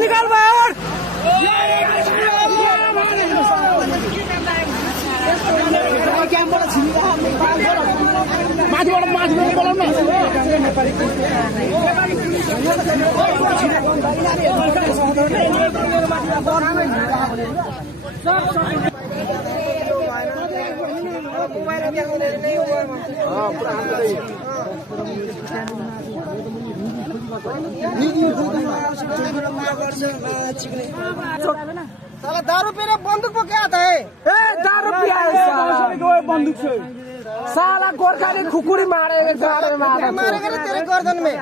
निकाल भयो माथिबाट बोलाउनु साला दारू पीने बंदूक पे क्या आता है? दारू पिया बंदूक से साला गोरखाली खुकुरी मारेगा मारेगा ना तेरे गर्दन में।